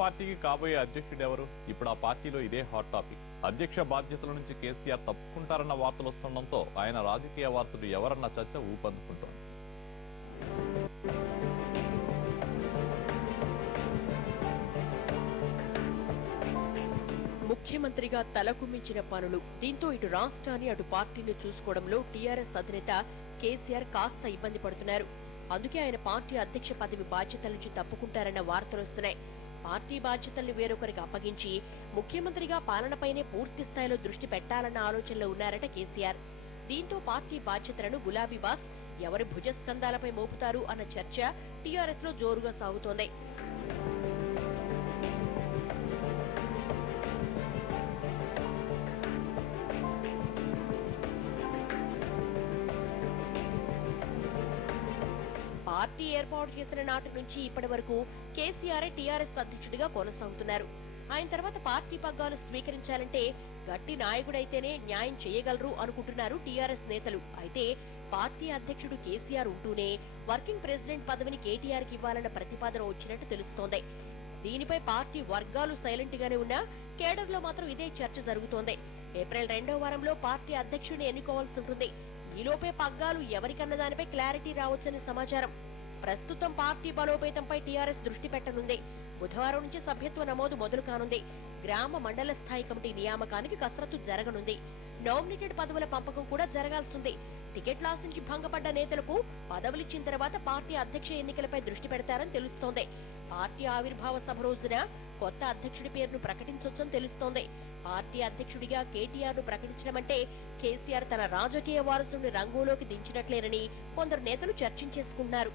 పార్టీకి కాబోయే అధ్యక్షుడు ఎవరు? ఇప్పుడు ఆ పార్టీలో ఇదే హాట్ టాపిక్. అధ్యక్ష బాధ్యతల నుంచి కేసీఆర్ తప్పుకుంటారన్న వార్తలు వస్తుండటంతో ఆయన రాజకీయ వారసుడు ఎవరన్న చర్చ ఊపందుకుంటోంది. ముఖ్యమంత్రిగా తలకు మించిన పనులు. దీంతో ఇటు రాష్ట్రాన్ని అటు పార్టీని చూసుకోవడంలో టీఆర్ఎస్ అధినేత కేసీఆర్ కాస్త ఇబ్బంది పడుతున్నారు. అందుకే ఆయన పార్టీ అధ్యక్ష పదవి బాధ్యతల నుంచి తప్పుకుంటారన్న వార్తలు వస్తున్నాయి. పార్టీ బాధ్యతల్ని వేరొకరికి అప్పగించి ముఖ్యమంత్రిగా పాలనపైనే పూర్తి స్థాయిలో దృష్టి పెట్టాలన్న ఆలోచనలో ఉన్నారట కేసీఆర్. దీంతో పార్టీ బాధ్యతలను గులాబీ బాస్ ఎవరి భుజస్కంధాలపై మోపుతారు అన్న చర్చ టీఆర్ఎస్ లో జోరుగా సాగుతోంది. పార్టీ ఏర్పాటు చేసిన నాటి నుంచి ఇప్పటి వరకు కేసీఆర్ టీఆర్ఎస్ అధ్యక్షుడిగా కొనసాగుతున్నారు. ఆయన తర్వాత పార్టీ పగ్గాలు స్వీకరించాలంటే గట్టి నాయకుడైతేనే న్యాయం చేయగలరు అనుకుంటున్నారు టీఆర్ఎస్ నేతలు. అయితే పార్టీ అధ్యక్షుడు కేసీఆర్ ఉంటూనే వర్కింగ్ ప్రెసిడెంట్ పదవిని కేటీఆర్ కి ఇవ్వాలన్న ప్రతిపాదన వచ్చినట్టు తెలుస్తోంది. దీనిపై పార్టీ వర్గాలు సైలెంట్ గానే ఉన్నా కేడర్ లో మాత్రం ఇదే చర్చ జరుగుతోంది. ఏప్రిల్ 2వ వారంలో పార్టీ అధ్యక్షుడిని ఎన్నుకోవాల్సి ఉంటుంది. ఈలోపే పగ్గాలు ఎవరికన్న దానిపై క్లారిటీ రావచ్చని సమాచారం. ప్రస్తుతం పార్టీ బలోపేతంపై టీఆర్ఎస్ దృష్టి పెట్టనుంది. బుధవారం నుంచి సభ్యత్వ నమోదు మొదలు కానుంది. గ్రామ మండల స్థాయి కమిటీ నియామకానికి కసరత్తు జరగనుంది. నామినేటెడ్ పదవుల పంపకం కూడా జరగాల్సింది. టికెట్లు ఆశించి భంగపడ్డ నేతలకు పదవులిచ్చిన తర్వాత పార్టీ అధ్యక్ష ఎన్నికలపై దృష్టి పెడతారని తెలుస్తోంది. పార్టీ ఆవిర్భావ సభ రోజున కొత్త అధ్యక్షుడి పేరును ప్రకటించొచ్చని తెలుస్తోంది. పార్టీ అధ్యక్షుడిగా కేటీఆర్ ను ప్రకటించడం అంటే కేసీఆర్ తన రాజకీయ వారసుని రంగంలోకి దించినట్లేనని కొందరు నేతలు చర్చించేసుకున్నారు.